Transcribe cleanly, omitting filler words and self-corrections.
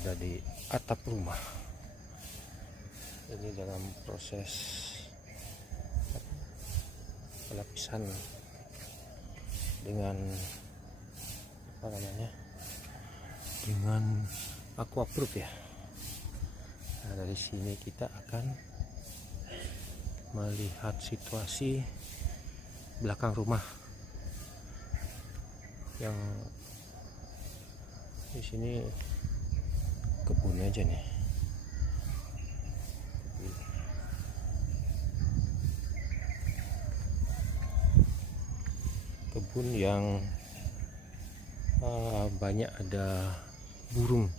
berada di atap rumah. Ini dalam proses pelapisan dengan dengan aquaproof ya. Nah, dari sini kita akan melihat situasi belakang rumah yang di sini kebun aja nih. Kebun yang banyak ada burung